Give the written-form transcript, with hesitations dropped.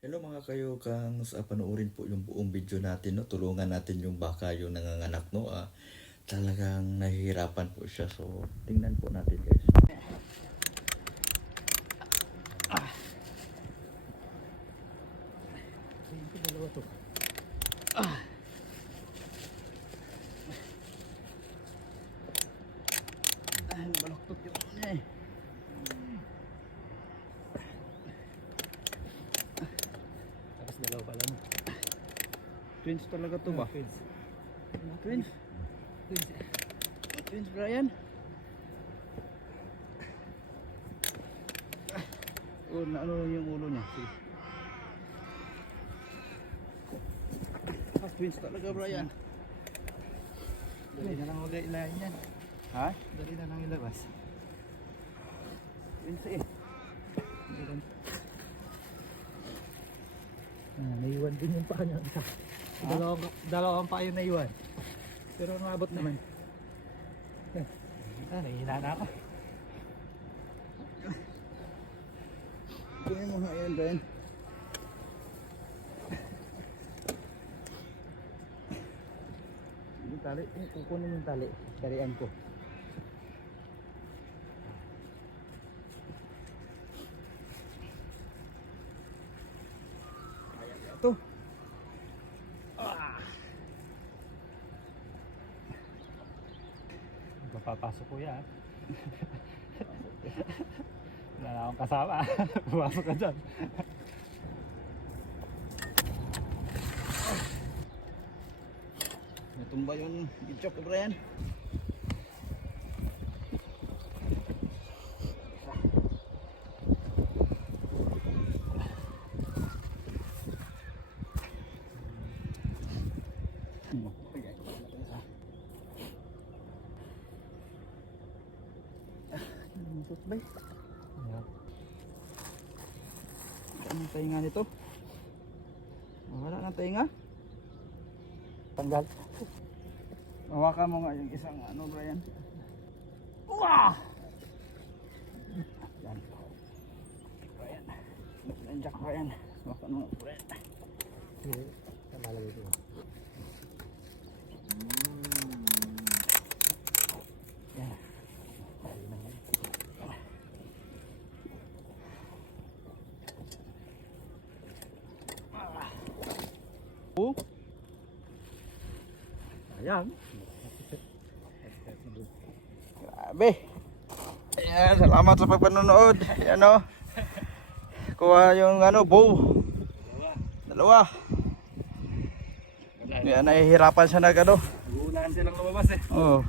Hello mga kayokang, panoorin po yung buong video natin, no? Tulungan natin yung baka yung nanganganak, no? Talagang nahihirapan po siya. So, tingnan po natin, guys. Dalawa to. Balaktot yung ano niya eh. Tapos dalawa pala no. Twins talaga to ba? Twins. Twins? Twins Brian? Oh, ano yung ulo niya? Sige. Twins talaga Brian. Dali na lang huwag ilahin yan. Ha? Dali na lang ilabas. Twins eh. Naiwan din yung paa niya isa. Dalawang paa yung naiwan. Pero maabot naman. Nahihina na ako. Tingnan mo nga yan Brian. Yung tali, kukunin yung tali. Talian ko. Ito. Papapasok ko yan. Wala na akong kasama. Pumasok ka dyan. Natumba yung gitchok ko Brian. Bay. Ayan. Anong tainga nito? Wala ng tainga? Tanggal. Hawakan mo nga yung isang ano Brian. Wah! Yan. Brian. Nandiyak Brian. Hawakan mo Brian. Hindi. Namalagay ko. Yan. Oh. Ayan. Grabe. Ayan, salamat sa pagpanonood. Ayan o. Kuha yung ano, bow. Dalawa. Ayan, nahihirapan siya na ano. Nagulaan silang lumabas eh. Oh.